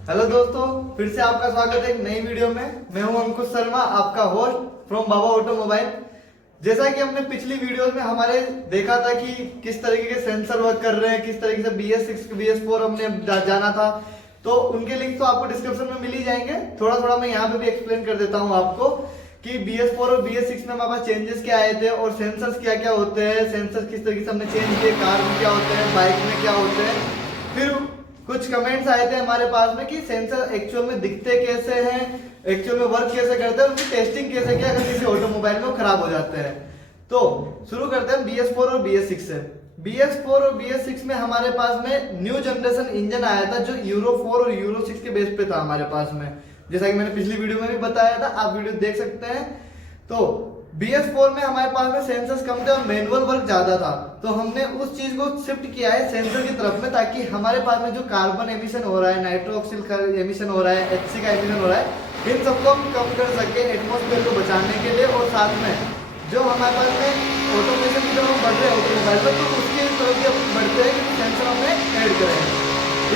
Hello दोस्तों, फिर से आपका स्वागत है एक नई वीडियो में। मैं हूं अंकुश शर्मा, आपका होस्ट फ्रॉम बाबा ऑटोमोबाइल। जैसा कि हमने पिछली वीडियोस में हमारे देखा था कि किस तरीके के सेंसर वर्क कर रहे हैं, किस तरीके से BS6 BS4 हमने जाना था, तो उनके लिंक तो आपको डिस्क्रिप्शन में मिल ही जाएंगे। थोड़ा थोड़ा मैं यहाँ पे भी एक्सप्लेन कर देता हूँ आपको कि BS4 और BS6 में हमारे पास चेंजेस क्या आए थे और सेंसर्स क्या क्या होते हैं, सेंसर किस तरीके से हमने चेंज किए, कार में क्या होते हैं, बाइक में क्या होते हैं। फिर कुछ कमेंट्स आए थे हमारे पास में कि सेंसर एक्चुअल में दिखते कैसे हैं, एक्चुअल में वर्क कैसे करते हैं, उनकी टेस्टिंग कैसे किया अगर किसी ऑटोमोबाइल में वो खराब हो जाते हैं। तो शुरू करते हैं BS4 और BS6 से। BS4 और BS6 में हमारे पास में न्यू जनरेशन इंजन आया था जो यूरो 4 और यूरो 6 के बेस पे था हमारे पास में। जैसा कि मैंने पिछली वीडियो में भी बताया था, आप वीडियो देख सकते हैं। तो BS4 में हमारे पास में सेंसर्स कम थे और मैनुअल वर्क ज्यादा था, तो हमने उस चीज को शिफ्ट किया है सेंसर की तरफ में, ताकि हमारे पास में जो कार्बन एमिशन हो रहा है, नाइट्रोक्सिल का एमिशन हो रहा है, HC का एमिशन हो रहा है, इन सबको हम कम कर सके एटमोस्फेयर को बचाने के लिए। और साथ में जो हमारे पास में ऑटोमेशन की तरफ बढ़ रहे हैं ऑटोमोबाइल में, तो उसकी तरफ भी हम बढ़ते हैं कि सेंसर हमने ऐड करें।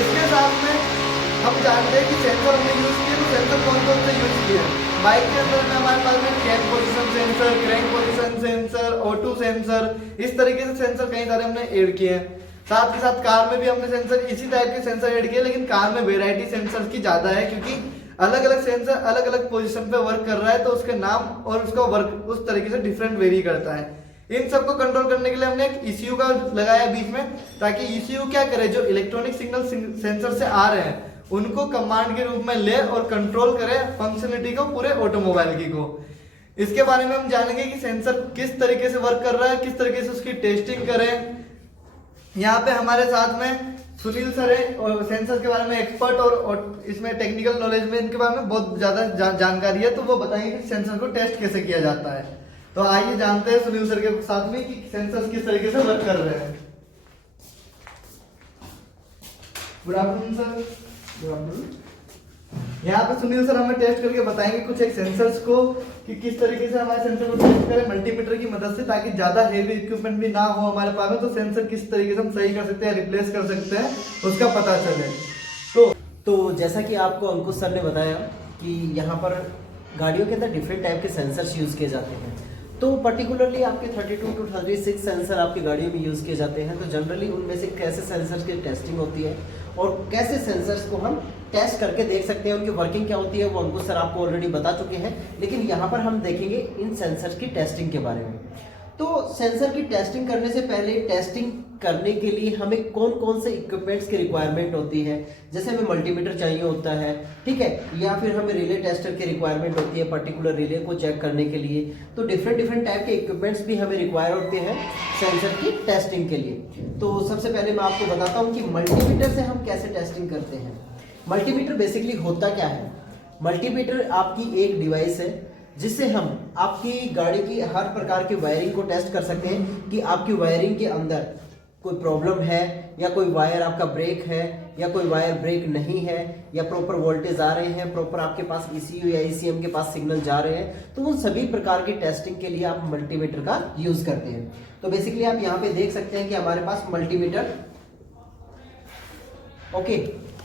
इसके साथ में हम जानते हैं कि सेंसर हमने यूज किए, तो सेंसर कौन कौन से यूज किए। बाइक के अंदर में हमारे पास में can position sensor, crank position sensor, O2 sensor, इस तरीके से सेंसर कई सारे हमने ऐड किए हैं। साथ के साथ कार में भी हमने सेंसर इसी टाइप के सेंसर ऐड किए, लेकिन कार में वेराइटी सेंसर की ज्यादा है, क्योंकि अलग अलग सेंसर अलग अलग पोजीशन पे वर्क कर रहा है, तो उसके नाम और उसका वर्क उस तरीके से डिफरेंट वेरी करता है। इन सबको कंट्रोल करने के लिए हमने एक ECU का लगाया बीच में, ताकि ECU क्या करे, जो इलेक्ट्रॉनिक सिग्नल सेंसर से आ रहे हैं उनको कमांड के रूप में ले और कंट्रोल करे फंक्शनलिटी को पूरे ऑटोमोबाइल की को। इसके बारे में हम जानेंगे कि सेंसर किस तरीके से वर्क कर रहा है, किस तरीके से उसकी टेस्टिंग करें। यहाँ पे हमारे साथ में सुनील सर है और सेंसर के बारे में एक्सपर्ट और इसमें टेक्निकल नॉलेज में इनके बारे में बहुत ज्यादा जानकारी है, तो वो बताएंगे कि सेंसर को टेस्ट कैसे किया जाता है। तो आइए जानते हैं सुनील सर के साथ में कि सेंसर किस तरीके से वर्क कर रहे हैं। Good afternoon sir. यहाँ पे सुनील सर हमें टेस्ट करके बताएंगे कुछ एक सेंसर्स को कि किस तरीके से हमारे सेंसर को टेस्ट करें मल्टीमीटर की मदद से, ताकि ज्यादा हेवी इक्विपमेंट भी ना हो हमारे पास में, तो सेंसर किस तरीके से हम सही कर सकते हैं, रिप्लेस कर सकते हैं, उसका पता चले। तो जैसा कि आपको अंकुश सर ने बताया कि यहाँ पर गाड़ियों के अंदर डिफरेंट टाइप के सेंसर्स यूज़ किए जाते हैं। तो पर्टिकुलरली आपके 32 to 36 सेंसर आपकी गाड़ियों में यूज़ किए जाते हैं। तो जनरली उनमें से कैसे सेंसर्स की टेस्टिंग होती है और कैसे सेंसर्स को हम टेस्ट करके देख सकते हैं, उनकी वर्किंग क्या होती है, वो अंकुश सर आपको ऑलरेडी बता चुके हैं। लेकिन यहाँ पर हम देखेंगे इन सेंसर्स की टेस्टिंग के बारे में। तो सेंसर की टेस्टिंग करने से पहले टेस्टिंग करने के लिए हमें कौन कौन से इक्विपमेंट्स की रिक्वायरमेंट होती है, जैसे हमें मल्टीमीटर चाहिए होता है, ठीक है, या फिर हमें रिले टेस्टर की रिक्वायरमेंट होती है पर्टिकुलर रिले को चेक करने के लिए। तो डिफरेंट टाइप के इक्विपमेंट्स भी हमें रिक्वायर होते हैं सेंसर की टेस्टिंग के लिए। तो सबसे पहले मैं आपको बताता हूँ कि मल्टीमीटर से हम कैसे टेस्टिंग करते हैं। मल्टीमीटर बेसिकली होता क्या है। मल्टीमीटर आपकी एक डिवाइस है जिससे हम आपकी गाड़ी की हर प्रकार की वायरिंग को टेस्ट कर सकते हैं कि आपकी वायरिंग के अंदर कोई प्रॉब्लम है, या कोई वायर आपका ब्रेक है, या कोई वायर ब्रेक नहीं है, या प्रॉपर वोल्टेज आ रहे हैं, प्रॉपर आपके पास ECU या ECM के पास सिग्नल जा रहे हैं। तो उन सभी प्रकार की टेस्टिंग के लिए आप मल्टीमीटर का यूज करते हैं। तो बेसिकली आप यहाँ पे देख सकते हैं कि हमारे पास मल्टीमीटर, ओके,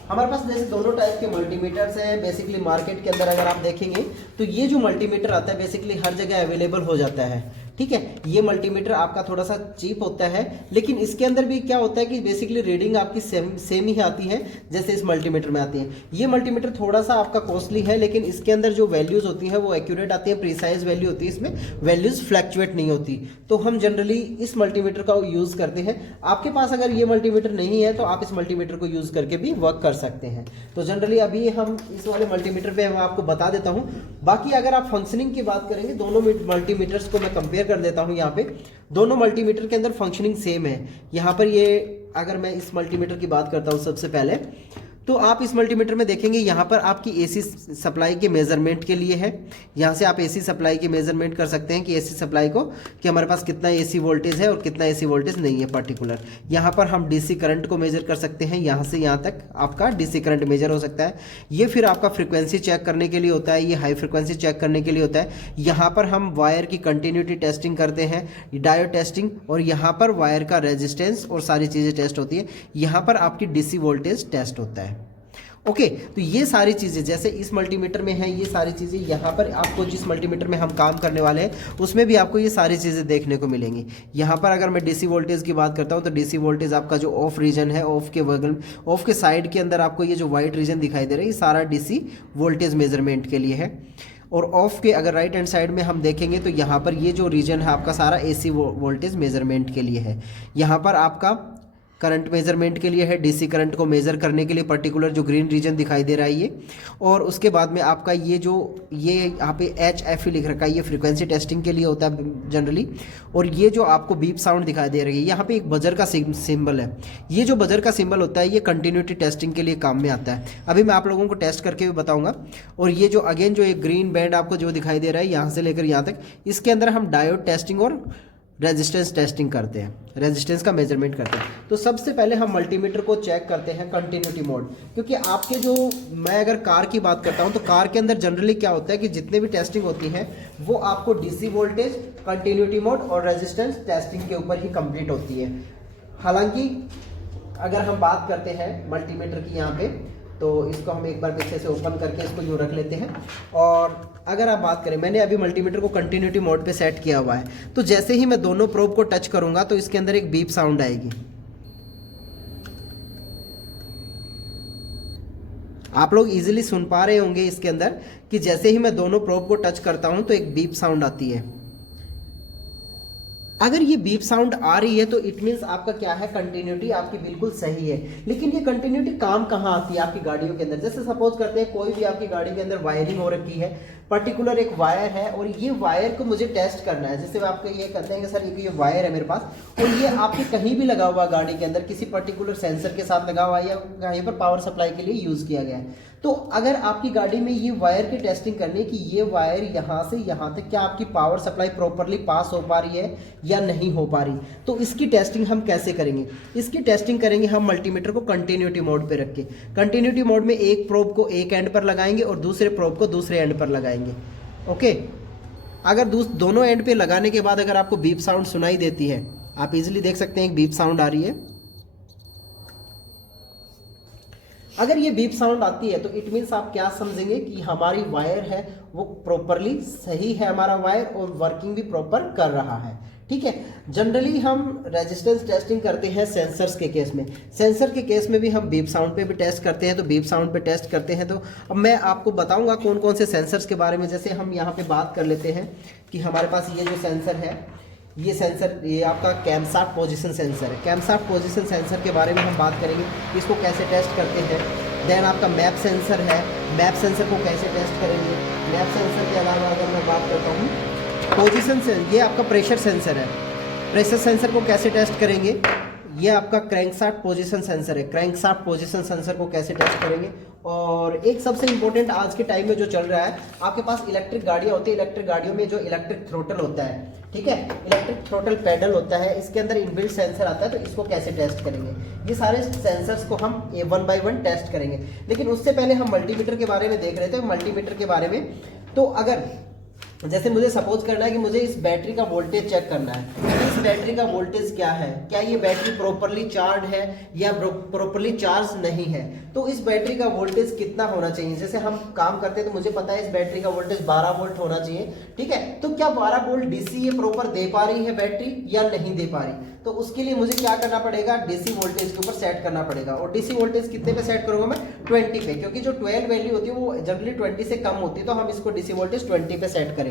हमारे पास जैसे दोनों टाइप के मल्टीमीटर्स हैं। बेसिकली मार्केट के अंदर अगर आप देखेंगे तो ये जो मल्टीमीटर आता है बेसिकली हर जगह अवेलेबल हो जाता है, ठीक है। ये मल्टीमीटर आपका थोड़ा सा चीप होता है, लेकिन इसके अंदर भी क्या होता है कि बेसिकली रीडिंग आपकी सेम ही आती है जैसे इस मल्टीमीटर में आती है। ये मल्टीमीटर थोड़ा सा आपका कॉस्टली है, लेकिन इसके अंदर जो वैल्यूज होती है वो एक्यूरेट आती है, प्रिसाइज वैल्यू होती है, इसमें वैल्यूज फ्लैक्चुएट नहीं होती। तो हम जनरली इस मल्टीमीटर का यूज करते हैं। आपके पास अगर ये मल्टीमीटर नहीं है तो आप इस मल्टीमीटर को यूज करके भी वर्क कर सकते हैं। तो जनरली अभी हम इस वाले मल्टीमीटर पे मैं आपको बता देता हूं। बाकी अगर आप फंक्शनिंग की बात करेंगे, दोनों मल्टीमीटर्स को मैं कंपेयर कर देता हूं। यहाँ पे दोनों मल्टीमीटर के अंदर फंक्शनिंग सेम है। यहाँ पर ये अगर मैं इस मल्टीमीटर की बात करता हूं सबसे पहले, तो आप इस मल्टीमीटर में देखेंगे यहाँ पर आपकी AC सप्लाई के मेजरमेंट के लिए है। यहाँ से आप AC सप्लाई की मेजरमेंट कर सकते हैं कि AC सप्लाई को कि हमारे पास कितना AC वोल्टेज है और कितना AC वोल्टेज नहीं है पर्टिकुलर। यहाँ पर हम DC करंट को मेजर कर सकते हैं, यहाँ से यहाँ तक आपका DC करंट मेजर हो सकता है। ये फिर आपका फ्रिक्वेंसी चेक करने के लिए होता है, ये हाई फ्रिक्वेंसी चेक करने के लिए होता है। यहाँ पर हम वायर की कंटिन्यूटी टेस्टिंग करते हैं, डायोड टेस्टिंग, और यहाँ पर वायर का रेजिस्टेंस और सारी चीज़ें टेस्ट होती है। यहाँ पर आपकी DC वोल्टेज टेस्ट होता है। ओके तो ये सारी चीज़ें जैसे इस मल्टीमीटर में है, ये सारी चीज़ें यहाँ पर आपको जिस मल्टीमीटर में हम काम करने वाले हैं उसमें भी आपको ये सारी चीज़ें देखने को मिलेंगी। यहाँ पर अगर मैं डीसी वोल्टेज की बात करता हूँ तो डीसी वोल्टेज आपका जो ऑफ रीजन है, ऑफ के बगल, ऑफ के साइड के अंदर आपको ये जो वाइट रीजन दिखाई दे रहा है ये सारा डीसी वोल्टेज मेजरमेंट के लिए है। और ऑफ के अगर राइट हैंड साइड में हम देखेंगे तो यहाँ पर ये जो रीजन है आपका सारा एसी वोल्टेज मेजरमेंट के लिए है। यहाँ पर आपका करंट मेजरमेंट के लिए है, डीसी करंट को मेज़र करने के लिए पर्टिकुलर जो ग्रीन रीजन दिखाई दे रहा है ये। और उसके बाद में आपका ये जो ये यहाँ पे HFE लिख रखा है ये फ्रीक्वेंसी टेस्टिंग के लिए होता है जनरली। और ये जो आपको बीप साउंड दिखाई दे रही है यहाँ पे एक बजर का सिंबल है, ये जो बजर का सिंबल होता है ये कंटिन्यूटी टेस्टिंग के लिए काम में आता है। अभी मैं आप लोगों को टेस्ट करके भी बताऊँगा। और ये जो अगेन जो एक ग्रीन बैंड आपको जो दिखाई दे रहा है यहाँ से लेकर यहाँ तक, इसके अंदर हम डायोड टेस्टिंग और रेजिस्टेंस टेस्टिंग करते हैं, रेजिस्टेंस का मेजरमेंट करते हैं। तो सबसे पहले हम मल्टीमीटर को चेक करते हैं कंटिन्यूटी मोड, क्योंकि आपके जो मैं अगर कार की बात करता हूं तो कार के अंदर जनरली क्या होता है कि जितने भी टेस्टिंग होती है वो आपको डीसी वोल्टेज, कंटिन्यूटी मोड और रेजिस्टेंस टेस्टिंग के ऊपर ही कंप्लीट होती है। हालांकि अगर हम बात करते हैं मल्टीमीटर की यहाँ पे तो इसको हम एक बार पीछे से ओपन करके इसको यूँ रख लेते हैं। और अगर आप बात करें, मैंने अभी मल्टीमीटर को कंटिन्यूटी मोड पे सेट किया हुआ है, तो जैसे ही मैं दोनों प्रोब को टच करूंगा तो इसके अंदर एक बीप साउंड आएगी। आप लोग इजीली सुन पा रहे होंगे इसके अंदर कि जैसे ही मैं दोनों प्रोब को टच करता हूं तो एक बीप साउंड आती है। अगर ये बीप साउंड आ रही है तो इट मीन्स आपका क्या है, कंटिन्यूटी आपकी बिल्कुल सही है। लेकिन ये कंटिन्यूटी काम कहाँ आती है आपकी गाड़ियों के अंदर? जैसे सपोज करते हैं कोई भी आपकी गाड़ी के अंदर वायरिंग हो रखी है, पर्टिकुलर एक वायर है और ये वायर को मुझे टेस्ट करना है। जैसे आपको ये कहते हैं कि सर ये वायर है मेरे पास और ये आपके कहीं भी लगा हुआ गाड़ी के अंदर किसी पर्टिकुलर सेंसर के साथ लगा हुआ है या कहीं पर पावर सप्लाई के लिए यूज किया गया है। तो अगर आपकी गाड़ी में ये वायर की टेस्टिंग करनी है कि ये वायर यहाँ से यहाँ तक क्या आपकी पावर सप्लाई प्रॉपरली पास हो पा रही है या नहीं हो पा रही, तो इसकी टेस्टिंग हम कैसे करेंगे? इसकी टेस्टिंग करेंगे हम मल्टीमीटर को कंटिन्यूटी मोड पे रख के। कंटिन्यूटी मोड में एक प्रोब को एक एंड पर लगाएंगे और दूसरे प्रोब को दूसरे एंड पर लगाएंगे। ओके, अगर दोनों एंड पे लगाने के बाद अगर आपको बीप साउंड सुनाई देती है, आप इजीली देख सकते हैं एक बीप साउंड आ रही है। अगर ये बीप साउंड आती है तो इट मीन्स आप क्या समझेंगे कि हमारी वायर है वो प्रॉपरली सही है, हमारा वायर और वर्किंग भी प्रॉपर कर रहा है। ठीक है, जनरली हम रेजिस्टेंस टेस्टिंग करते हैं सेंसर्स के केस में। सेंसर के केस में भी हम बीप साउंड पे भी टेस्ट करते हैं। तो बीप साउंड पे टेस्ट करते हैं तो अब मैं आपको बताऊंगा कौन कौन से सेंसर्स के बारे में। जैसे हम यहाँ पे बात कर लेते हैं कि हमारे पास ये जो सेंसर है, ये सेंसर ये आपका कैमशाफ्ट पोजीशन सेंसर है। कैमशाफ्ट पोजीशन सेंसर के बारे में हम बात करेंगे, इसको कैसे टेस्ट करते हैं। देन आपका मैप सेंसर है, मैप सेंसर को कैसे टेस्ट करेंगे। मैप सेंसर के अलावा अगर मैं बात करता हूँ पोजीशन से, ये आपका प्रेशर सेंसर है, प्रेशर सेंसर को कैसे टेस्ट करेंगे। ये आपका क्रैंकशाफ्ट पोजीशन सेंसर है, क्रैंकशाफ्ट पोजीशन सेंसर को कैसे टेस्ट करेंगे। और एक सबसे इंपॉर्टेंट आज के टाइम में जो चल रहा है, आपके पास इलेक्ट्रिक गाड़ियाँ होती है, इलेक्ट्रिक गाड़ियों में जो इलेक्ट्रिक थ्रोटल होता है, ठीक है, इलेक्ट्रिक थ्रोटल पैडल होता है, इसके अंदर इनबिल्ट सेंसर आता है। तो इसको कैसे टेस्ट करेंगे, ये सारे सेंसर्स को हम वन बाय वन टेस्ट करेंगे। लेकिन उससे पहले हम मल्टीमीटर के बारे में देख रहे थे। मल्टीमीटर के बारे में तो अगर जैसे मुझे सपोज करना है कि मुझे इस बैटरी का वोल्टेज चेक करना है, इस बैटरी का वोल्टेज क्या है, क्या ये बैटरी प्रॉपरली चार्ज है या प्रॉपरली चार्ज नहीं है, तो इस बैटरी का वोल्टेज कितना होना चाहिए। जैसे हम काम करते हैं तो मुझे पता है इस बैटरी का वोल्टेज 12 वोल्ट होना चाहिए, ठीक है। तो क्या 12 वोल्ट डीसी ये प्रॉपर दे पा रही है बैटरी या नहीं दे पा रही, तो उसके लिए मुझे क्या करना पड़ेगा, डीसी वोल्टेज के ऊपर सेट करना पड़ेगा। और डीसी वोल्टेज कितने पे सेट करूंगा मैं, 20 पे, क्योंकि जो 12 वैल्यू होती है वो जनरली 20 से कम होती है, तो हम इसको डीसी वोल्टेज 20 पे सेट करेंगे।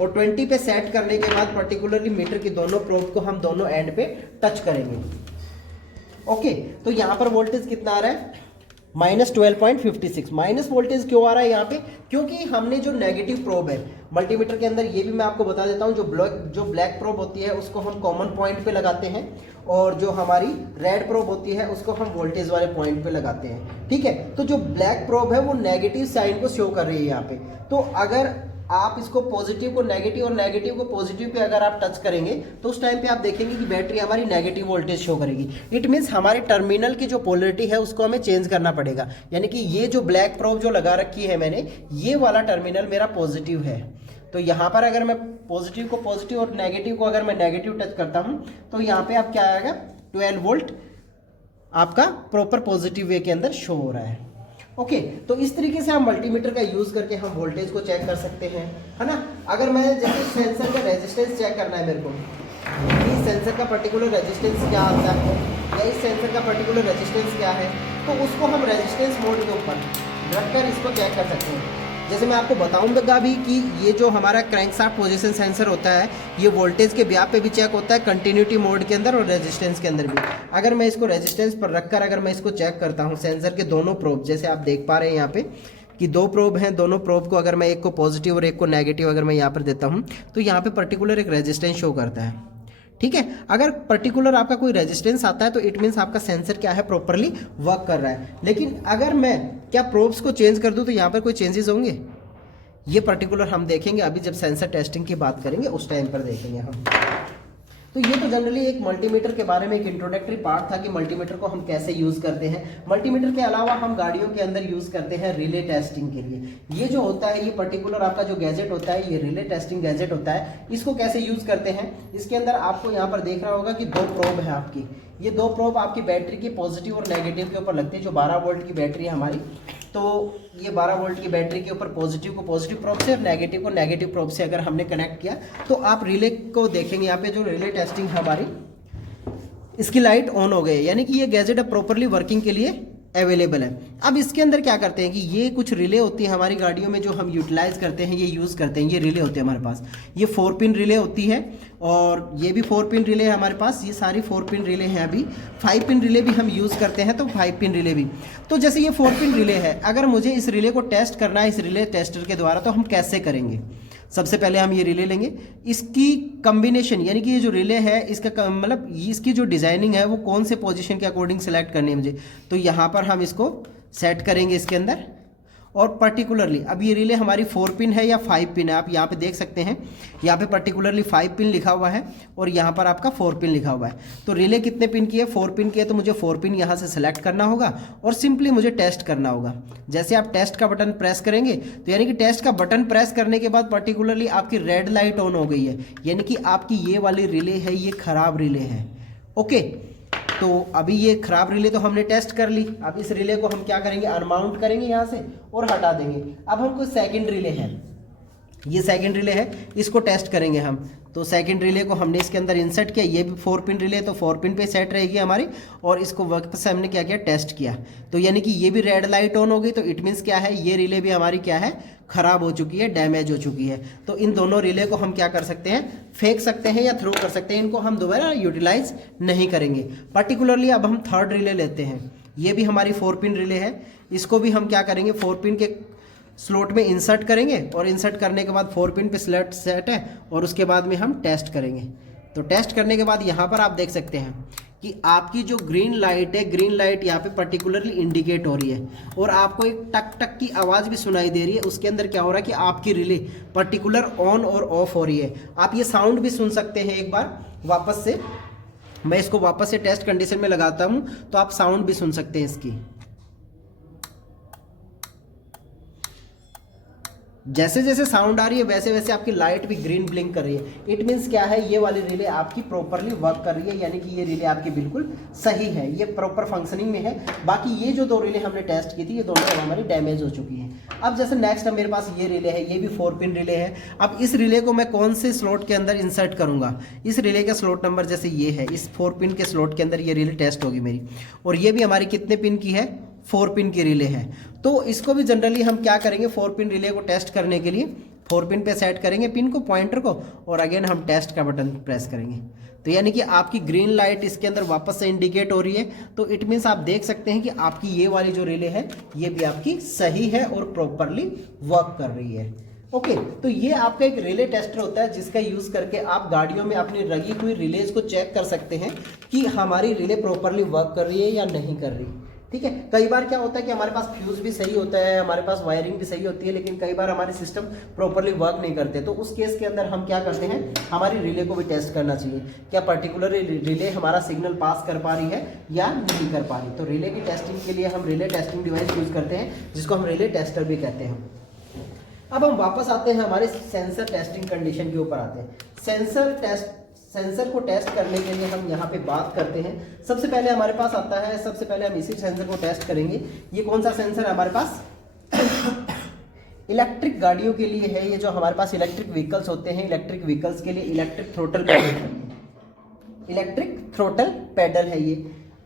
और 20 पे सेट करने के बाद पर्टिकुलरली मीटर की दोनों प्रोब को हम दोनों एंड पे टच करेंगे। ओके, तो यहाँ पर वोल्टेज कितना आ रहा है, -12.56। माइनस वोल्टेज क्यों आ रहा है यहाँ पे, क्योंकि हमने जो नेगेटिव प्रोब है मल्टीमीटर के अंदर, ये भी मैं आपको बता देता हूँ, जो ब्लैक प्रोब होती है उसको हम कॉमन पॉइंट पे लगाते हैं और जो हमारी रेड प्रोब होती है उसको हम वोल्टेज वाले पॉइंट पे लगाते हैं, ठीक है। तो जो ब्लैक प्रोब है वो नेगेटिव साइन को शो कर रही है यहाँ पे। तो अगर आप इसको पॉजिटिव को नेगेटिव और नेगेटिव को पॉजिटिव पे अगर आप टच करेंगे तो उस टाइम पे आप देखेंगे कि बैटरी हमारी नेगेटिव वोल्टेज शो करेगी। इट मीन्स हमारे टर्मिनल की जो पोलरिटी है उसको हमें चेंज करना पड़ेगा। यानी कि ये जो ब्लैक प्रोब जो लगा रखी है मैंने, ये वाला टर्मिनल मेरा पॉजिटिव है। तो यहाँ पर अगर मैं पॉजिटिव को पॉजिटिव और नेगेटिव को अगर मैं नेगेटिव टच करता हूँ तो यहाँ पे आप क्या आएगा, 12 वोल्ट आपका प्रॉपर पॉजिटिव वे के अंदर शो हो रहा है। ओके, तो इस तरीके से हम मल्टीमीटर का यूज करके हम वोल्टेज को चेक कर सकते हैं, है ना। अगर मैं जैसे सेंसर का रेजिस्टेंस चेक करना है मेरे को, इस सेंसर का पर्टिकुलर रेजिस्टेंस क्या आता है या इस सेंसर का पर्टिकुलर रेजिस्टेंस क्या है, तो उसको हम रेजिस्टेंस मोड के ऊपर रखकर इसको चेक कर सकते हैं। जैसे मैं आपको बताऊंगा भी कि ये जो हमारा क्रैंकशाफ्ट पोजीशन सेंसर होता है, ये वोल्टेज के ब्याह पे भी चेक होता है, कंटिन्यूटी मोड के अंदर और रेजिस्टेंस के अंदर भी। अगर मैं इसको रेजिस्टेंस पर रखकर अगर मैं इसको चेक करता हूँ सेंसर के दोनों प्रोब, जैसे आप देख पा रहे हैं यहाँ पे कि दो प्रोब हैं, दोनों प्रोब को अगर मैं एक को पॉजिटिव और एक को नेगेटिव अगर मैं यहाँ पर देता हूँ तो यहाँ पे पर्टिकुलर एक रेजिस्टेंस शो करता है, ठीक है। अगर पर्टिकुलर आपका कोई रेजिस्टेंस आता है तो इट मीन्स आपका सेंसर क्या है, प्रॉपरली वर्क कर रहा है। लेकिन अगर मैं क्या प्रोब्स को चेंज कर दूं तो यहाँ पर कोई चेंजेस होंगे, ये पर्टिकुलर हम देखेंगे अभी जब सेंसर टेस्टिंग की बात करेंगे उस टाइम पर देखेंगे हम। तो ये तो जनरली एक मल्टीमीटर के बारे में एक इंट्रोडक्टरी पार्ट था कि मल्टीमीटर को हम कैसे यूज़ करते हैं। मल्टीमीटर के अलावा हम गाड़ियों के अंदर यूज़ करते हैं रिले टेस्टिंग के लिए। ये जो होता है, ये पर्टिकुलर आपका जो गैजेट होता है, ये रिले टेस्टिंग गैजेट होता है। इसको कैसे यूज़ करते हैं, इसके अंदर आपको यहाँ पर देख रहा होगा कि दो प्रोब है आपकी। ये दो प्रोब आपकी बैटरी की पॉजिटिव और नेगेटिव के ऊपर लगती है। जो 12 वोल्ट की बैटरी है हमारी, तो ये 12 वोल्ट की बैटरी के ऊपर पॉजिटिव को पॉजिटिव प्रोब से और नेगेटिव को नेगेटिव प्रोब से अगर हमने कनेक्ट किया तो आप रिले को देखेंगे। यहाँ पे जो रिले टेस्टिंग है हमारी, इसकी लाइट ऑन हो गई, यानी कि ये गैजेट अब प्रॉपरली वर्किंग के लिए अवेलेबल है। अब इसके अंदर क्या करते हैं कि ये कुछ रिले होती है हमारी गाड़ियों में जो हम यूटिलाइज करते हैं, ये यूज़ करते हैं। ये रिले होते हैं हमारे पास, ये 4 पिन रिले होती है और ये भी 4 पिन रिले है हमारे पास। ये सारी 4 पिन रिले हैं। अभी 5 पिन रिले भी हम यूज़ करते हैं, तो 5 पिन रिले भी। तो जैसे ये 4 पिन रिले है, अगर मुझे इस रिले को टेस्ट करना है इस रिले टेस्टर के द्वारा, तो हम कैसे करेंगे। सबसे पहले हम ये रिले लेंगे, इसकी कम्बिनेशन यानी कि ये जो रिले है इसका मतलब इसकी जो डिज़ाइनिंग है वो कौन से पोजीशन के अकॉर्डिंग सेलेक्ट करनी है मुझे, तो यहाँ पर हम इसको सेट करेंगे इसके अंदर। और पर्टिकुलरली अब ये रिले हमारी 4 पिन है या 5 पिन है, आप यहाँ पे देख सकते हैं, यहाँ पे पर्टिकुलरली 5 पिन लिखा हुआ है और यहाँ पर आपका 4 पिन लिखा हुआ है। तो रिले कितने पिन की है, 4 पिन की है, तो मुझे 4 पिन यहाँ से सेलेक्ट करना होगा और सिंपली मुझे टेस्ट करना होगा। जैसे आप टेस्ट का बटन प्रेस करेंगे तो यानी कि टेस्ट का बटन प्रेस करने के बाद पर्टिकुलरली आपकी रेड लाइट ऑन हो गई है, यानी कि आपकी ये वाली रिले है ये खराब रिले है। ओके, तो अभी ये खराब रिले तो हमने टेस्ट कर ली। अब इस रिले को हम क्या करेंगे, अनमाउंट करेंगे यहाँ से और हटा देंगे। अब हमको सेकंड रिले है, ये सेकंड रिले है, इसको टेस्ट करेंगे हम। तो सेकंड रिले को हमने इसके अंदर इंसर्ट किया, ये भी 4 पिन रिले, तो 4 पिन पे सेट रहेगी हमारी। और इसको वक्त से हमने क्या किया, टेस्ट किया, तो यानी कि ये भी रेड लाइट ऑन हो गई। तो इट मीन्स क्या है, ये रिले भी हमारी क्या है, खराब हो चुकी है, डैमेज हो चुकी है। तो इन दोनों रिले को हम क्या कर सकते हैं, फेंक सकते हैं या थ्रो कर सकते हैं, इनको हम दोबारा यूटिलाइज नहीं करेंगे। पर्टिकुलरली अब हम थर्ड रिले लेते हैं, ये भी हमारी 4 पिन रिले है। इसको भी हम क्या करेंगे, 4 पिन के स्लॉट में इंसर्ट करेंगे और इंसर्ट करने के बाद 4 पिन पे स्लॉट सेट है और उसके बाद में हम टेस्ट करेंगे। तो टेस्ट करने के बाद यहाँ पर आप देख सकते हैं कि आपकी जो ग्रीन लाइट है, ग्रीन लाइट यहाँ पे पर्टिकुलरली इंडिकेट हो रही है और आपको एक टक टक की आवाज़ भी सुनाई दे रही है। उसके अंदर क्या हो रहा है कि आपकी रिले पर्टिकुलर ऑन और ऑफ हो रही है। आप ये साउंड भी सुन सकते हैं एक बार वापस से, मैं इसको वापस से टेस्ट कंडीशन में लगाता हूँ तो आप साउंड भी सुन सकते हैं इसकी। जैसे जैसे साउंड आ रही है वैसे वैसे आपकी लाइट भी ग्रीन ब्लिंक कर रही है। इट मीन्स क्या है, ये वाली रिले आपकी प्रॉपरली वर्क कर रही है, यानी कि ये रिले आपकी बिल्कुल सही है, ये प्रॉपर फंक्शनिंग में है। बाकी ये जो 2 रिले हमने टेस्ट की थी, ये दोनों हमारी डैमेज हो चुकी हैं। अब जैसे नेक्स्ट मेरे पास ये रिले है, ये भी 4 पिन रिले है। अब इस रिले को मैं कौन से स्लॉट के अंदर इंसर्ट करूंगा, इस रिले का स्लॉट नंबर जैसे ये है, इस 4 पिन के स्लॉट के अंदर ये रिले टेस्ट होगी मेरी। और ये भी हमारी कितने पिन की है, 4 पिन की रिले है। तो इसको भी जनरली हम क्या करेंगे, 4 पिन रिले को टेस्ट करने के लिए 4 पिन पे सेट करेंगे पिन को, पॉइंटर को, और अगेन हम टेस्ट का बटन प्रेस करेंगे। तो यानी कि आपकी ग्रीन लाइट इसके अंदर वापस से इंडिकेट हो रही है। तो इट मीन्स आप देख सकते हैं कि आपकी ये वाली जो रिले है ये भी आपकी सही है और प्रॉपरली वर्क कर रही है। ओके, तो ये आपका एक रिले टेस्टर होता है जिसका यूज करके आप गाड़ियों में अपनी लगी हुई रिलेज को चेक कर सकते हैं कि हमारी रिले प्रॉपरली वर्क कर रही है या नहीं कर रही। ठीक है, कई बार क्या होता है कि हमारे पास फ्यूज भी सही होता है, हमारे पास वायरिंग भी सही होती है, लेकिन कई बार हमारे सिस्टम प्रॉपरली वर्क नहीं करते। तो उस केस के अंदर हम क्या करते हैं, हमारी रिले को भी टेस्ट करना चाहिए, क्या पर्टिकुलर रिले हमारा सिग्नल पास कर पा रही है या नहीं कर पा रही। तो रिले की टेस्टिंग के लिए हम रिले टेस्टिंग डिवाइस यूज करते हैं, जिसको हम रिले टेस्टर भी कहते हैं। अब हम वापस आते हैं हमारे सेंसर टेस्टिंग कंडीशन के ऊपर आते हैं। सेंसर को टेस्ट करने के लिए हम यहाँ पे बात करते हैं। सबसे पहले हमारे पास आता है, सबसे पहले हम इसी सेंसर को टेस्ट करेंगे। ये कौन सा सेंसर है हमारे पास? इलेक्ट्रिक गाड़ियों के लिए है ये, जो हमारे पास इलेक्ट्रिक व्हीकल्स होते हैं, इलेक्ट्रिक व्हीकल्स के लिए electric throttle pedal, electric throttle pedal है ये।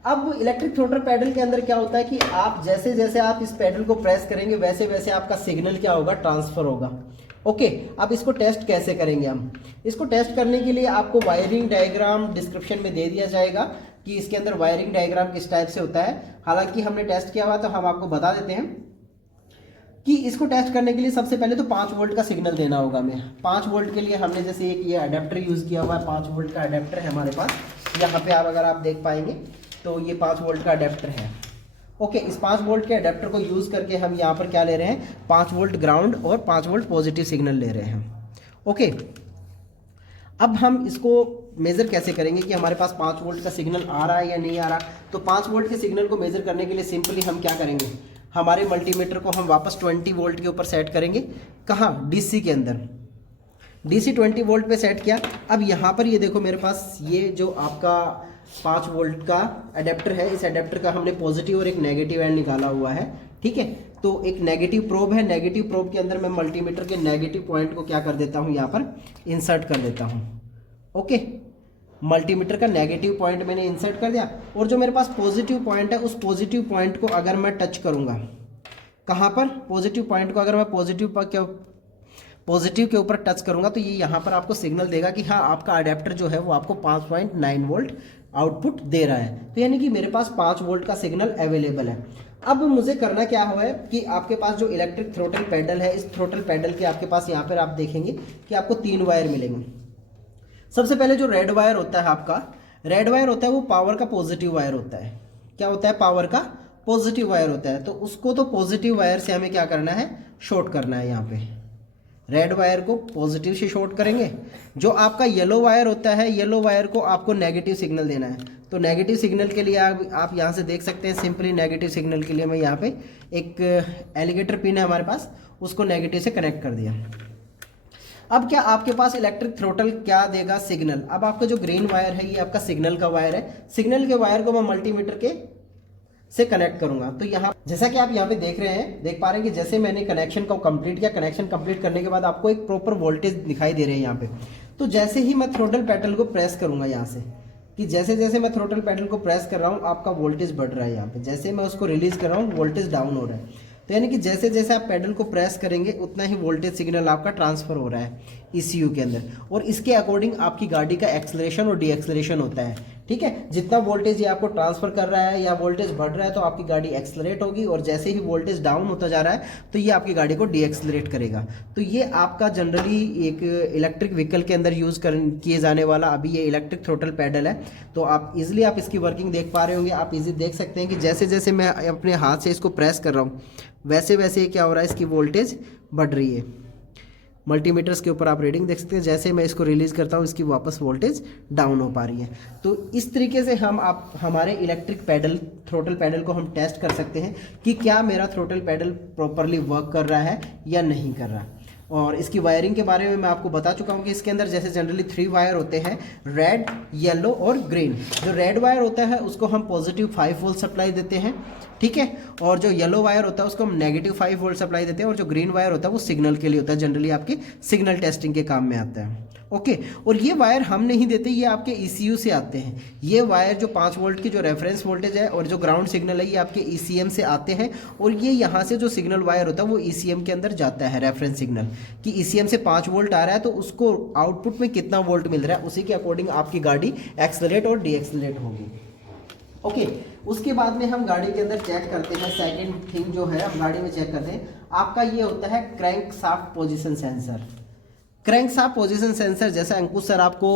अब इलेक्ट्रिक थ्रोटल पैडल के अंदर क्या होता है कि आप जैसे जैसे आप इस पैडल को प्रेस करेंगे वैसे वैसे आपका सिग्नल क्या होगा? ट्रांसफर होगा। ओके, अब इसको टेस्ट कैसे करेंगे हम? इसको टेस्ट करने के लिए आपको वायरिंग डायग्राम डिस्क्रिप्शन में दे दिया जाएगा कि इसके अंदर वायरिंग डायग्राम किस टाइप से होता है। हालांकि हमने टेस्ट किया हुआ तो हम आपको बता देते हैं कि इसको टेस्ट करने के लिए सबसे पहले तो 5 वोल्ट का सिग्नल देना होगा हमें। 5 वोल्ट के लिए हमने जैसे एक ये अडेप्टर यूज़ किया हुआ है, 5 वोल्ट का अडेप्टर है हमारे पास। यहाँ पे आप अगर आप देख पाएंगे तो ये 5 वोल्ट का अडेप्टर है। ओके, इस 5 वोल्ट के अडेप्टर को यूज़ करके हम यहाँ पर क्या ले रहे हैं? 5 वोल्ट ग्राउंड और 5 वोल्ट पॉजिटिव सिग्नल ले रहे हैं। ओके, अब हम इसको मेज़र कैसे करेंगे कि हमारे पास 5 वोल्ट का सिग्नल आ रहा है या नहीं आ रहा? तो 5 वोल्ट के सिग्नल को मेज़र करने के लिए सिंपली हम क्या करेंगे? हमारे मल्टीमीटर को हम वापस 20 वोल्ट के ऊपर सेट करेंगे। कहाँ? डीसी के अंदर। डीसी 20 वोल्ट पे सेट किया। अब यहाँ पर ये देखो मेरे पास ये जो आपका 5 वोल्ट का अडेप्टर है, इस अडेप्टर का हमने पॉजिटिव और एक नेगेटिव एंड निकाला हुआ है। ठीक है, तो एक नेगेटिव प्रोब है। नेगेटिव प्रोब के अंदर मैं मल्टीमीटर के नेगेटिव पॉइंट को क्या कर देता हूँ? यहाँ पर इंसर्ट कर देता हूँ। ओके, मल्टीमीटर का नेगेटिव पॉइंट मैंने इंसर्ट कर दिया और जो मेरे पास पॉजिटिव पॉइंट है उस पॉजिटिव पॉइंट को अगर मैं टच करूँगा, कहाँ पर? पॉजिटिव पॉइंट को अगर मैं पॉजिटिव के ऊपर टच करूँगा तो ये यहाँ पर आपको सिग्नल देगा कि हाँ, आपका अडेप्टर जो है वो आपको 5.9 वोल्ट आउटपुट दे रहा है। तो यानी कि मेरे पास 5 वोल्ट का सिग्नल अवेलेबल है। अब मुझे करना क्या हुआ है कि आपके पास जो इलेक्ट्रिक थ्रोटल पैडल है, इस थ्रोटल पैडल के आपके पास यहाँ पर आप देखेंगे कि आपको 3 वायर मिलेंगे। सबसे पहले जो रेड वायर होता है आपका, रेड वायर होता है वो पावर का पॉजिटिव वायर होता है। क्या होता है? पावर का पॉजिटिव वायर होता है। तो उसको तो पॉजिटिव वायर से हमें क्या करना है? शॉर्ट करना है। यहाँ पे रेड वायर को पॉजिटिव से शॉर्ट करेंगे। जो आपका येलो वायर होता है, येलो वायर को आपको नेगेटिव सिग्नल देना है। तो नेगेटिव सिग्नल के लिए आप यहाँ से देख सकते हैं, सिंपली नेगेटिव सिग्नल के लिए मैं यहाँ पे एक एलिगेटर पिन है हमारे पास, उसको नेगेटिव से कनेक्ट कर दिया। अब क्या आपके पास इलेक्ट्रिक थ्रोटल क्या देगा? सिग्नल। अब आपका जो ग्रीन वायर है ये आपका सिग्नल का वायर है। सिग्नल के वायर को मैं मल्टीमीटर के से कनेक्ट करूंगा। तो यहाँ जैसा कि आप यहाँ पे देख रहे हैं, देख पा रहे हैं कि जैसे मैंने कनेक्शन को कंप्लीट किया, कनेक्शन कंप्लीट करने के बाद आपको एक प्रॉपर वोल्टेज दिखाई दे रहे हैं यहाँ पे। तो जैसे ही मैं थ्रोटल पैडल को प्रेस करूंगा यहाँ से, कि जैसे जैसे मैं थ्रोटल पैडल को प्रेस कर रहा हूँ आपका वोल्टेज बढ़ रहा है। यहाँ पे जैसे मैं उसको रिलीज कर रहा हूँ वोल्टेज डाउन हो रहा है। तो यानी कि जैसे जैसे आप पैडल को प्रेस करेंगे उतना ही वोल्टेज सिग्नल आपका ट्रांसफर हो रहा है ECU के अंदर, और इसके अकॉर्डिंग आपकी गाड़ी का एक्सेलरेशन और डी एक्सेलरेशन होता है। ठीक है, जितना वोल्टेज ये आपको ट्रांसफर कर रहा है या वोल्टेज बढ़ रहा है तो आपकी गाड़ी एक्सेलरेट होगी, और जैसे ही वोल्टेज डाउन होता जा रहा है तो ये आपकी गाड़ी को डी एक्सेलरेट करेगा। तो ये आपका जनरली एक इलेक्ट्रिक व्हीकल के अंदर यूज़ किए जाने वाला अभी ये इलेक्ट्रिक थ्रोटल पैडल है। तो आप इजीली आप इसकी वर्किंग देख पा रहे होंगे। आप इजी देख सकते हैं कि जैसे जैसे मैं अपने हाथ से इसको प्रेस कर रहा हूँ वैसे वैसे क्या हो रहा है, इसकी वोल्टेज बढ़ रही है। मल्टीमीटर्स के ऊपर आप रीडिंग देख सकते हैं, जैसे मैं इसको रिलीज़ करता हूँ इसकी वापस वोल्टेज डाउन हो पा रही है। तो इस तरीके से हम आप हमारे इलेक्ट्रिक पैडल थ्रोटल पैडल को हम टेस्ट कर सकते हैं कि क्या मेरा थ्रोटल पैडल प्रॉपरली वर्क कर रहा है या नहीं कर रहा। और इसकी वायरिंग के बारे में मैं आपको बता चुका हूँ कि इसके अंदर जैसे जनरली 3 वायर होते हैं, रेड, येलो और ग्रीन। जो रेड वायर होता है उसको हम पॉजिटिव 5 वोल्ट सप्लाई देते हैं। ठीक है, और जो येलो वायर होता है उसको हम नेगेटिव 5 वोल्ट सप्लाई देते हैं, और जो ग्रीन वायर होता है वो सिग्नल के लिए होता है, जनरली आपके सिग्नल टेस्टिंग के काम में आता है। ओके, और ये वायर हम नहीं देते, ये आपके ECU से आते हैं। ये वायर जो 5 वोल्ट की जो रेफरेंस वोल्टेज है और जो ग्राउंड सिग्नल है ये आपके ECM से आते हैं, और ये यहाँ से जो सिग्नल वायर होता है वो ECM के अंदर जाता है, रेफरेंस सिग्नल कि ECM से 5 वोल्ट आ रहा है तो उसको आउटपुट में कितना वोल्ट मिल रहा है उसी के अकॉर्डिंग आपकी गाड़ी एक्सेलरेट और डी एक्सेलरेट होगी। ओके, उसके बाद में हम गाड़ी के अंदर चेक करते हैं। सेकंड थिंग जो है हम गाड़ी में चेक करते हैं, आपका ये होता है crank shaft position sensor. Crank shaft position sensor, जैसे अंकुश सर आपको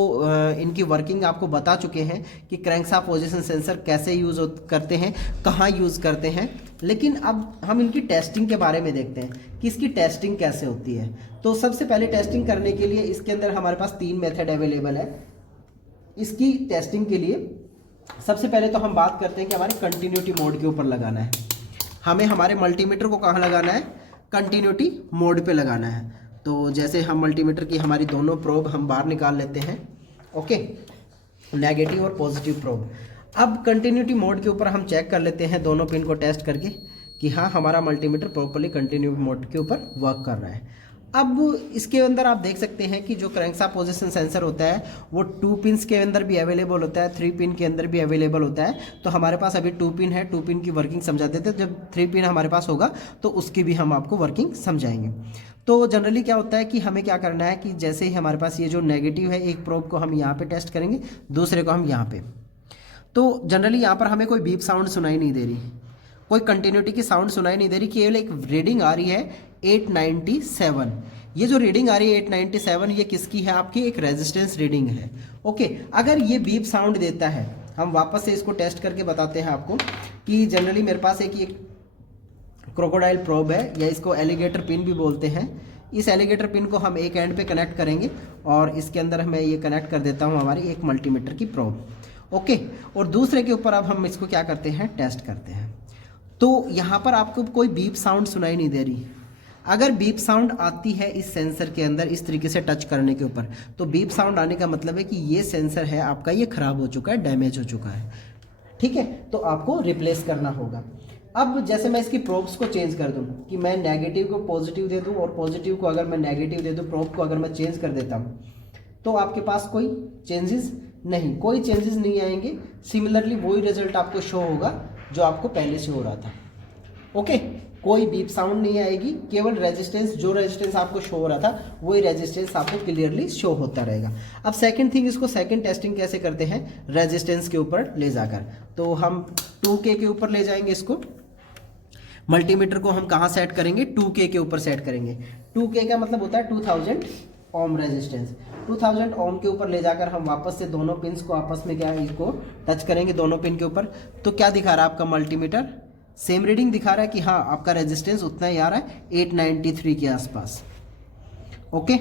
इनकी वर्किंग आपको बता चुके हैं कि क्रैंक शाफ्ट पोजीशन सेंसर कैसे यूज़ करते हैं, कहाँ यूज़ करते हैं, लेकिन अब हम इनकी टेस्टिंग के बारे में देखते हैं कि इसकी टेस्टिंग कैसे होती है। तो सबसे पहले टेस्टिंग करने के लिए इसके अंदर हमारे पास 3 मेथड अवेलेबल है। इसकी टेस्टिंग के लिए सबसे पहले तो हम बात करते हैं कि हमारे कंटिन्यूटी मोड के ऊपर लगाना है। हमें हमारे मल्टीमीटर को कहाँ लगाना है? कंटिन्यूटी मोड पे लगाना है। तो जैसे हम मल्टीमीटर की हमारी दोनों प्रोब हम बाहर निकाल लेते हैं। ओके, नेगेटिव और पॉजिटिव प्रोब। अब कंटिन्यूटी मोड के ऊपर हम चेक कर लेते हैं दोनों पिन को टेस्ट करके कि हाँ हमारा मल्टीमीटर प्रॉपर्ली कंटिन्यूटी मोड के ऊपर वर्क कर रहा है। अब इसके अंदर आप देख सकते हैं कि जो क्रैंकशाफ्ट पोजीशन सेंसर होता है वो 2 पिन्स के अंदर भी अवेलेबल होता है, 3 पिन के अंदर भी अवेलेबल होता है। तो हमारे पास अभी 2 पिन है, 2 पिन की वर्किंग समझा देते हैं। जब 3 पिन हमारे पास होगा तो उसकी भी हम आपको वर्किंग समझाएंगे। तो जनरली क्या होता है कि हमें क्या करना है कि जैसे ही हमारे पास ये जो नेगेटिव है, एक प्रोब को हम यहाँ पे टेस्ट करेंगे, दूसरे को हम यहाँ पे। तो जनरली यहाँ पर हमें कोई बीप साउंड सुनाई नहीं दे रही, कोई कंटिन्यूटी की साउंड सुनाई नहीं दे रही, केवल एक रीडिंग आ रही है 897। ये जो रीडिंग आ रही है 897 ये किसकी है? आपकी एक रेजिस्टेंस रीडिंग है। ओके, अगर ये बीप साउंड देता है, हम वापस से इसको टेस्ट करके बताते हैं आपको कि जनरली मेरे पास एक क्रोकोडाइल प्रोब है, या इसको एलिगेटर पिन भी बोलते हैं। इस एलिगेटर पिन को हम एक एंड पे कनेक्ट करेंगे और इसके अंदर मैं ये कनेक्ट कर देता हूँ हमारी एक मल्टीमीटर की प्रोब। ओके, और दूसरे के ऊपर अब हम इसको क्या करते हैं? टेस्ट करते हैं। तो यहाँ पर आपको कोई बीप साउंड सुनाई नहीं दे रही। अगर बीप साउंड आती है इस सेंसर के अंदर इस तरीके से टच करने के ऊपर, तो बीप साउंड आने का मतलब है कि ये सेंसर है आपका, ये खराब हो चुका है, डैमेज हो चुका है। ठीक है, तो आपको रिप्लेस करना होगा। अब जैसे मैं इसकी प्रोब्स को चेंज कर दूं कि मैं नेगेटिव को पॉजिटिव दे दूं और पॉजिटिव को अगर मैं नेगेटिव दे दूं, प्रोब को अगर मैं चेंज कर देता हूं, तो आपके पास कोई चेंजेस नहीं, कोई चेंजेस नहीं आएंगे। सिमिलरली वही रिजल्ट आपको शो होगा जो आपको पहले से हो रहा था। ओके, कोई बीप साउंड नहीं आएगी, केवल रेजिस्टेंस, जो रेजिस्टेंस आपको शो हो रहा था वही रेजिस्टेंस आपको क्लियरली शो होता रहेगा। अब सेकंड थिंग, इसको सेकंड टेस्टिंग कैसे करते हैं? रेजिस्टेंस के ऊपर ले जाकर। तो हम 2K के ऊपर ले जाएंगे इसको, मल्टीमीटर को हम कहाँ सेट करेंगे? 2K के ऊपर सेट करेंगे। 2K का मतलब होता है 2000 ओम रेजिस्टेंस। 2000 ओम के ऊपर ले जाकर हम वापस से दोनों पिन्स को आपस में क्या इसको टच करेंगे दोनों पिन के ऊपर। तो क्या दिखा रहा है आपका मल्टीमीटर? सेम रीडिंग दिखा रहा है कि हाँ आपका रेजिस्टेंस उतना ही आ रहा है 893 के आसपास। ओके,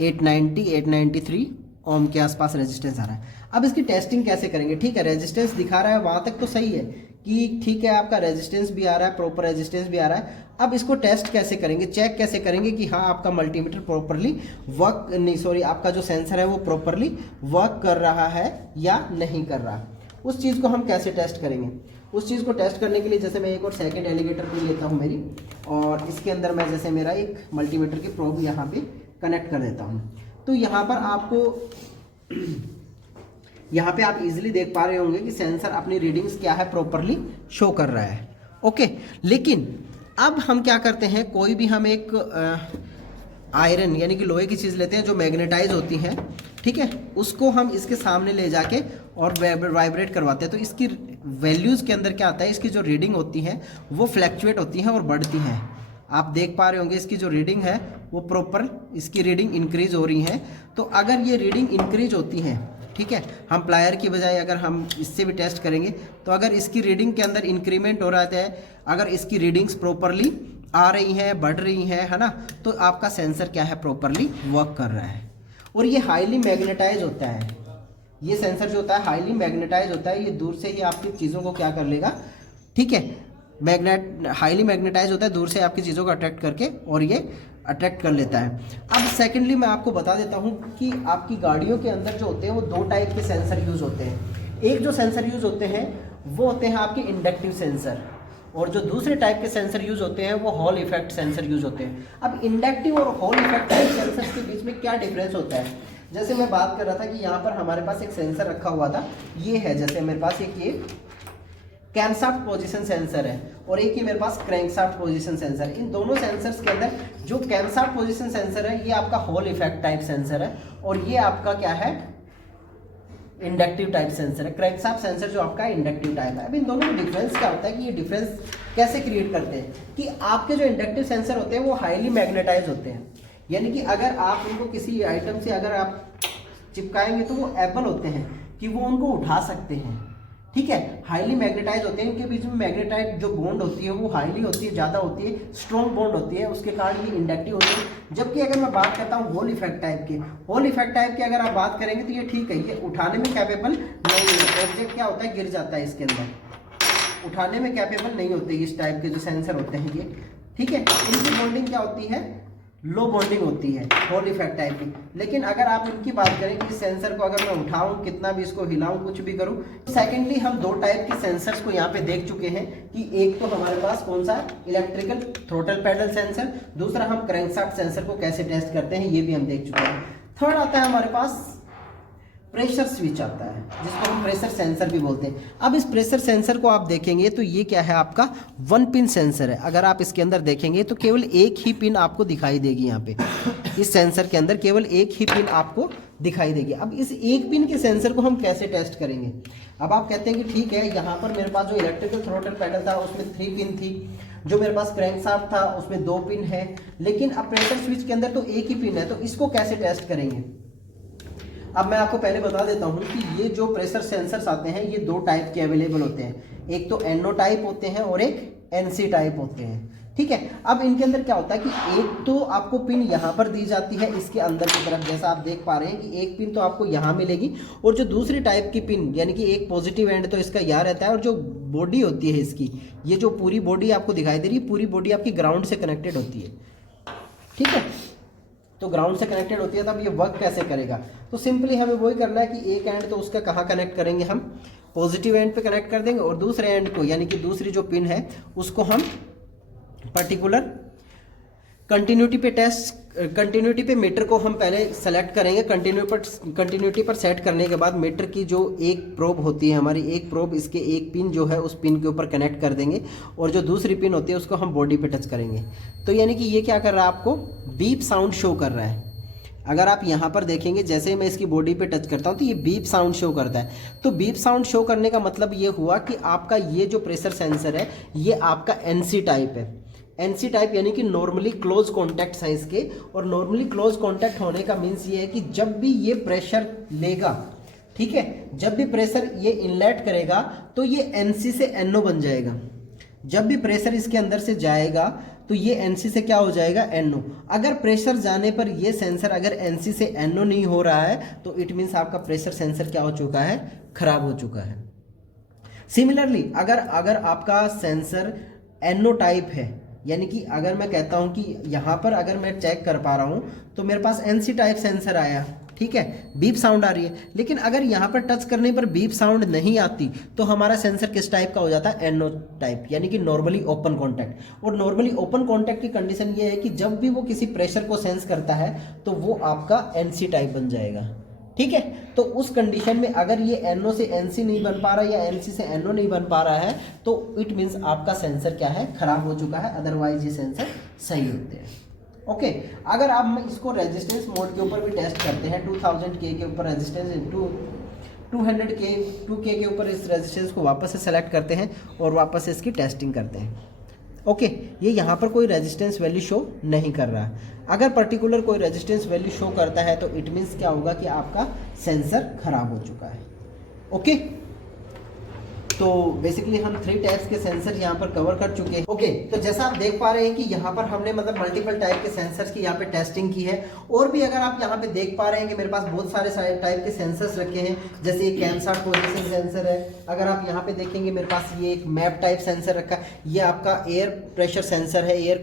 893 ओम के आसपास रेजिस्टेंस आ रहा है। अब इसकी टेस्टिंग कैसे करेंगे? ठीक है, रेजिस्टेंस दिखा रहा है वहाँ तक तो सही है कि ठीक है आपका रेजिस्टेंस भी आ रहा है, प्रॉपर रेजिस्टेंस भी आ रहा है। अब इसको टेस्ट कैसे करेंगे, चेक कैसे करेंगे कि हाँ आपका मल्टीमीटर प्रॉपरली वर्क नहीं, सॉरी आपका जो सेंसर है वो प्रॉपरली वर्क कर रहा है या नहीं कर रहा, उस चीज़ को हम कैसे टेस्ट करेंगे? उस चीज़ को टेस्ट करने के लिए जैसे मैं एक और सेकंड एलिगेटर पिन लेता हूँ मेरी, और इसके अंदर मैं जैसे मेरा एक मल्टीमीटर की प्रोब यहाँ पे कनेक्ट कर देता हूँ। तो यहाँ पर आपको यहाँ पे आप इजीली देख पा रहे होंगे कि सेंसर अपनी रीडिंग्स क्या है प्रॉपरली शो कर रहा है। ओके, लेकिन अब हम क्या करते हैं, कोई भी हम एक आयरन यानी कि लोहे की चीज़ लेते हैं जो मैग्नेटाइज होती हैं, ठीक है, उसको हम इसके सामने ले जाके और वाइब्रेट करवाते हैं। तो इसकी वैल्यूज़ के अंदर क्या आता है, इसकी जो रीडिंग होती है वो फ्लैक्चुएट होती हैं और बढ़ती हैं। आप देख पा रहे होंगे इसकी जो रीडिंग है वो प्रॉपर इसकी रीडिंग इंक्रीज हो रही है। तो अगर ये रीडिंग इंक्रीज होती है, ठीक है, हम प्लायर की बजाय अगर हम इससे भी टेस्ट करेंगे, तो अगर इसकी रीडिंग के अंदर इंक्रीमेंट हो रहा है, अगर इसकी रीडिंग्स प्रॉपरली आ रही हैं, बढ़ रही हैं, है ना, तो आपका सेंसर क्या है, प्रॉपरली वर्क कर रहा है। और ये हाईली मैग्नेटाइज होता है, ये सेंसर जो होता है हाईली मैग्नेटाइज होता है, ये दूर से ही आपकी चीज़ों को क्या कर लेगा, ठीक है, हाईली मैग्नेटाइज होता है, दूर से आपकी चीज़ों को अट्रैक्ट करके और ये अट्रैक्ट कर लेता है। अब सेकेंडली मैं आपको बता देता हूँ कि आपकी गाड़ियों के अंदर जो होते हैं वो 2 टाइप के सेंसर यूज़ होते हैं। एक जो सेंसर यूज़ होते हैं वो होते हैं आपके इंडक्टिव सेंसर, और जो दूसरे टाइप के सेंसर यूज़ होते हैं वो हॉल इफेक्ट सेंसर यूज़ होते हैं। अब इंडक्टिव और हॉल इफेक्ट टाइप सेंसर के बीच में क्या डिफरेंस होता है? जैसे मैं बात कर रहा था कि यहाँ पर हमारे पास एक सेंसर रखा हुआ था, ये है, जैसे मेरे पास एक ये कैमशाफ्ट पोजीशन सेंसर है और एक ही मेरे पास क्रैंकशाफ्ट पोजीशन सेंसर है। इन दोनों सेंसर्स के अंदर जो कैमशाफ्ट पोजीशन सेंसर है ये आपका हॉल इफेक्ट टाइप सेंसर है, और ये आपका क्या है, इंडक्टिव टाइप सेंसर है। क्रैंकशाफ्ट सेंसर जो आपका इंडक्टिव टाइप है। अब इन दोनों में डिफरेंस क्या होता है कि ये डिफरेंस कैसे क्रिएट करते हैं कि आपके जो इंडक्टिव सेंसर होते हैं वो हाईली मैग्नेटाइज होते हैं, यानी कि अगर आप उनको किसी आइटम से अगर आप चिपकाएंगे तो वो एबल होते हैं कि वो उनको उठा सकते हैं, ठीक है, हाईली मैग्नेटाइज होते हैं। इनके बीच में मैग्नेटाइट जो बॉन्ड होती है वो हाईली होती है, ज़्यादा होती है, स्ट्रॉन्ग बॉन्ड होती है, उसके कारण ये इंडक्टिव होते हैं। जबकि अगर मैं बात करता हूँ होल इफेक्ट टाइप के, होल इफेक्ट टाइप के अगर आप बात करेंगे तो ये ठीक है, ये उठाने में कैपेबल नहीं है, ऑब्जेक्ट क्या होता है, गिर जाता है इसके अंदर, उठाने में कैपेबल नहीं होते इस टाइप के जो सेंसर होते हैं ये, ठीक है। इनकी बॉन्डिंग क्या होती है, लो बॉन्डिंग होती है, हॉल इफेक्ट टाइप की। लेकिन अगर आप इनकी बात करें कि इस सेंसर को अगर मैं उठाऊं, कितना भी इसको हिलाऊं, कुछ भी करूं, सेकेंडली हम दो टाइप के सेंसर्स को यहाँ पे देख चुके हैं कि एक तो हमारे पास कौन सा इलेक्ट्रिकल थ्रोटल पैडल सेंसर, दूसरा हम क्रैंकशाफ्ट सेंसर को कैसे टेस्ट करते हैं ये भी हम देख चुके हैं। थर्ड आता है हमारे पास प्रेशर स्विच आता है, जिसको हम प्रेशर सेंसर भी बोलते हैं। अब इस प्रेशर सेंसर को आप देखेंगे तो ये क्या है, आपका 1 पिन सेंसर है। अगर आप इसके अंदर देखेंगे तो केवल एक ही पिन आपको दिखाई देगी। यहाँ पे इस सेंसर के अंदर केवल एक ही पिन आपको दिखाई देगी। अब इस एक पिन के सेंसर को हम कैसे टेस्ट करेंगे? अब आप कहते हैं कि ठीक है, यहाँ पर मेरे पास जो इलेक्ट्रिकल थ्रोटल पैडल था उसमें 3 पिन थी, जो मेरे पास क्रैंकशाफ्ट था उसमें 2 पिन है, लेकिन अब प्रेशर स्विच के अंदर तो एक ही पिन है, तो इसको कैसे टेस्ट करेंगे? अब मैं आपको पहले बता देता हूं कि ये जो प्रेशर सेंसर्स आते हैं ये 2 टाइप के अवेलेबल होते हैं। एक तो NO टाइप होते हैं और एक NC टाइप होते हैं, ठीक है। अब इनके अंदर क्या होता है कि एक तो आपको पिन यहाँ पर दी जाती है इसके अंदर की तरफ, जैसा आप देख पा रहे हैं कि एक पिन तो आपको यहाँ मिलेगी, और जो दूसरी टाइप की पिन यानी कि एक पॉजिटिव एंड तो इसका यहाँ रहता है, और जो बॉडी होती है इसकी, ये जो पूरी बॉडी आपको दिखाई दे रही है, पूरी बॉडी आपकी ग्राउंड से कनेक्टेड होती है, ठीक है। तो ग्राउंड से कनेक्टेड होती है, तब ये वर्क कैसे करेगा? तो सिंपली हमें वही करना है कि एक एंड तो उसका कहाँ कनेक्ट करेंगे, हम पॉजिटिव एंड पे कनेक्ट कर देंगे, और दूसरे एंड को यानी कि दूसरी जो पिन है उसको हम पर्टिकुलर कंटिन्यूटी पे मीटर को हम पहले सेलेक्ट करेंगे। कंटिन्यूटी पर सेट करने के बाद मीटर की जो एक प्रोब होती है हमारी, एक प्रोब इसके एक पिन जो है उस पिन के ऊपर कनेक्ट कर देंगे, और जो दूसरी पिन होती है उसको हम बॉडी पे टच करेंगे। तो यानी कि ये क्या कर रहा है, आपको बीप साउंड शो कर रहा है। अगर आप यहाँ पर देखेंगे, जैसे ही मैं इसकी बॉडी पे टच करता हूँ तो ये बीप साउंड शो करता है। तो बीप साउंड शो करने का मतलब ये हुआ कि आपका ये जो प्रेशर सेंसर है ये आपका NC टाइप है। NC टाइप यानी कि नॉर्मली क्लोज कॉन्टैक्ट है इसके, और नॉर्मली क्लोज कॉन्टैक्ट होने का मीन्स ये है कि जब भी ये प्रेशर लेगा, ठीक है, जब भी प्रेशर ये इनलेट करेगा तो ये NC से NO बन जाएगा। जब भी प्रेशर इसके अंदर से जाएगा तो ये NC से क्या हो जाएगा, NO। अगर प्रेशर जाने पर ये सेंसर अगर NC से NO नहीं हो रहा है तो इट मीन्स आपका प्रेशर सेंसर क्या हो चुका है, खराब हो चुका है। सिमिलरली अगर आपका सेंसर NO टाइप है, यानी कि अगर मैं कहता हूं कि यहाँ पर अगर मैं चेक कर पा रहा हूं तो मेरे पास NC टाइप सेंसर आया, ठीक है, बीप साउंड आ रही है, लेकिन अगर यहाँ पर टच करने पर बीप साउंड नहीं आती तो हमारा सेंसर किस टाइप का हो जाता है, NO टाइप, यानी कि नॉर्मली ओपन कॉन्टैक्ट। और नॉर्मली ओपन कॉन्टैक्ट की कंडीशन ये है कि जब भी वो किसी प्रेशर को सेंस करता है तो वो आपका NC टाइप बन जाएगा, ठीक है। तो उस कंडीशन में अगर ये NO से NC नहीं बन पा रहा है या NC से NO नहीं बन पा रहा है तो इट मीन्स आपका सेंसर क्या है, खराब हो चुका है, अदरवाइज ये सेंसर सही होते हैं। ओके, अगर आप इसको रेजिस्टेंस मोड के ऊपर भी टेस्ट करते हैं, 2000K के ऊपर रेजिस्टेंस, 200K 2K के ऊपर इस रेजिस्टेंस को वापस से सेलेक्ट करते हैं और वापस से इसकी टेस्टिंग करते हैं। ओके, ये यहाँ पर कोई रेजिस्टेंस वैल्यू शो नहीं कर रहा। अगर पर्टिकुलर कोई रेजिस्टेंस वैल्यू शो करता है तो इट मीन्स क्या होगा कि आपका सेंसर खराब हो चुका है। ओके, तो बेसिकली हम 3 टाइप्स के सेंसर यहाँ पर कवर कर चुके हैं। ओके, तो जैसा आप देख पा रहे हैं कि यहाँ पर हमने मतलब मल्टीपल टाइप के सेंसर्स की यहाँ पे टेस्टिंग की है। और भी अगर आप यहाँ पे देख पा रहे हैं कि मेरे पास बहुत सारे टाइप के सेंसर्स रखे हैं, जैसे ये कैमशाफ्ट पोजीशन सेंसर है। अगर आप यहाँ पे देखेंगे मेरे पास ये एक मैप टाइप सेंसर रखा है, ये आपका एयर प्रेशर सेंसर है, एयर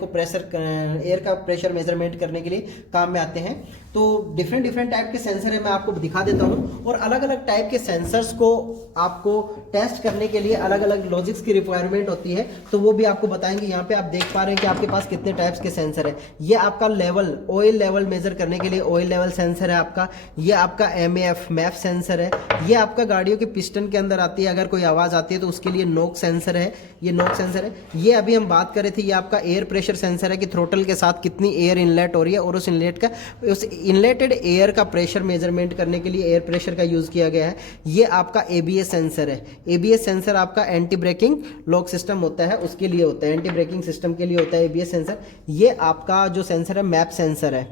का प्रेशर मेजरमेंट करने के लिए काम में आते हैं। तो डिफरेंट टाइप के सेंसर है, मैं आपको दिखा देता हूँ। और अलग अलग टाइप के सेंसर्स को आपको टेस्ट करने के लिए अलग अलग लॉजिक्स की रिक्वायरमेंट होती है, तो वो भी आपको बताएंगे। यहाँ पे आप देख पा रहे हैं कि आपके पास कितने टाइप्स के सेंसर है। ये आपका लेवल, ऑयल लेवल मेजर करने के लिए ऑयल लेवल सेंसर है आपका। ये आपका MAF सेंसर है। ये आपका गाड़ियों के पिस्टन के अंदर आती है, अगर कोई आवाज़ आती है तो उसके लिए नोक सेंसर है, ये नोक सेंसर है। ये अभी हम बात कर रहे थे, ये आपका एयर प्रेशर सेंसर है कि थ्रोटल के साथ कितनी एयर इनलेट हो रही है, और उस इनलेटेड एयर का प्रेशर मेजरमेंट करने के लिए एयर प्रेशर का यूज़ किया गया है। ये आपका ABS सेंसर है। ABS सेंसर आपका एंटी ब्रेकिंग लॉक सिस्टम होता है, उसके लिए होता है, एंटी ब्रेकिंग सिस्टम के लिए होता है ABS सेंसर। ये आपका जो सेंसर है मैप सेंसर है।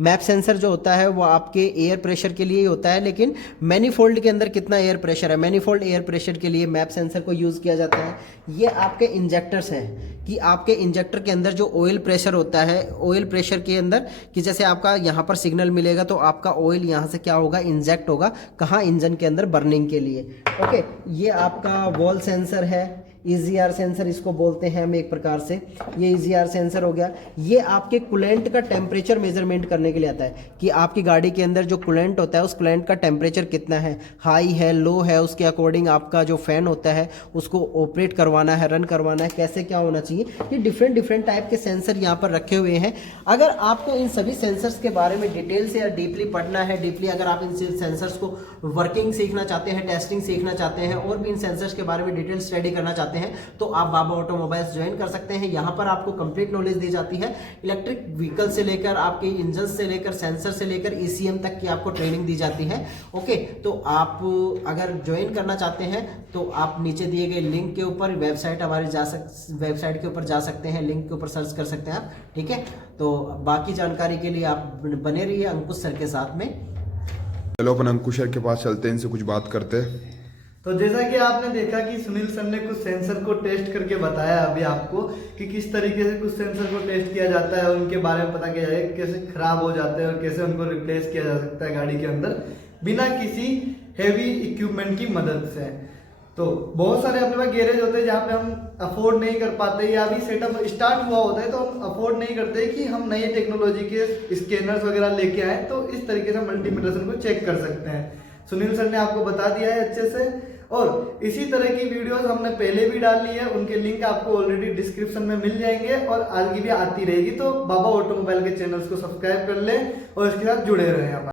मैप सेंसर जो होता है वो आपके एयर प्रेशर के लिए ही होता है, लेकिन मैनीफोल्ड के अंदर कितना एयर प्रेशर है, मैनीफोल्ड एयर प्रेशर के लिए मैप सेंसर को यूज़ किया जाता है। ये आपके इंजेक्टर्स हैं कि आपके इंजेक्टर के अंदर जो ऑयल प्रेशर होता है, ऑयल प्रेशर के अंदर कि जैसे आपका यहाँ पर सिग्नल मिलेगा तो आपका ऑयल यहाँ से क्या होगा, इंजेक्ट होगा, कहाँ, इंजन के अंदर बर्निंग के लिए। ओके, ये आपका वॉल सेंसर है। EGR सेंसर इसको बोलते हैं हम एक प्रकार से। ये EGR सेंसर हो गया। ये आपके कूलेंट का टेम्परेचर मेजरमेंट करने के लिए आता है कि आपकी गाड़ी के अंदर जो कूलेंट होता है उस कूलेंट का टेम्परेचर कितना है, हाई है, लो है, उसके अकॉर्डिंग आपका जो फैन होता है उसको ऑपरेट करवाना है, रन करवाना है, कैसे क्या होना चाहिए। ये डिफरेंट टाइप के सेंसर यहाँ पर रखे हुए हैं। अगर आपको इन सभी सेंसर्स के बारे में डिटेल से या डीपली पढ़ना है, डीपली अगर आप इन सेंसर्स को वर्किंग सीखना चाहते हैं, टेस्टिंग सीखना चाहते हैं और भी इन सेंसर्स के बारे में डिटेल स्टडी करना चाहते हैं, तो आप बाबा ऑटोमोबाइल्स ज्वाइन कर सकते हैं। यहाँ पर आपको कंप्लीट नॉलेज दी जाती है, इलेक्ट्रिक व्हीकल से लेकर आपके इंजन से लेकर सेंसर से लेकर ECM तक की आपको ट्रेनिंग दी जाती है। ओके, तो आप अगर ज्वाइन करना चाहते हैं तो आप नीचे दिए गए लिंक के ऊपर वेबसाइट वेबसाइट के ऊपर जा सकते हैं, लिंक के ऊपर सर्च कर सकते हैं आप। ठीक है, तो बाकी जानकारी के लिए आप बने रहिए अंकुश सर के साथ में। चलो अपन अंकुश सर के पास चलते हैं, इनसे कुछ बात करते हैं। तो जैसा कि आपने देखा कि सुनील सर ने कुछ सेंसर को टेस्ट करके बताया अभी आपको कि किस तरीके से कुछ सेंसर को टेस्ट किया जाता है, उनके बारे में पता किया जाए कैसे खराब हो जाते हैं और कैसे उनको रिप्लेस किया जा सकता है गाड़ी के अंदर बिना किसी हेवी इक्विपमेंट की मदद से। तो बहुत सारे अपने पास गैरेज होते हैं जहाँ पे हम अफोर्ड नहीं कर पाते या अभी सेटअप स्टार्ट हुआ होता है तो हम अफोर्ड नहीं करते कि हम नई टेक्नोलॉजी के स्कैनर्स वगैरह लेके आए, तो इस तरीके से मल्टीमीटर को चेक कर सकते हैं। सुनील सर ने आपको बता दिया है अच्छे से, और इसी तरह की वीडियोस हमने पहले भी डाली है, उनके लिंक आपको ऑलरेडी डिस्क्रिप्शन में मिल जाएंगे और आगे भी आती रहेगी। तो बाबा ऑटोमोबाइल के चैनल्स को सब्सक्राइब कर लें और इसके साथ जुड़े रहें आप।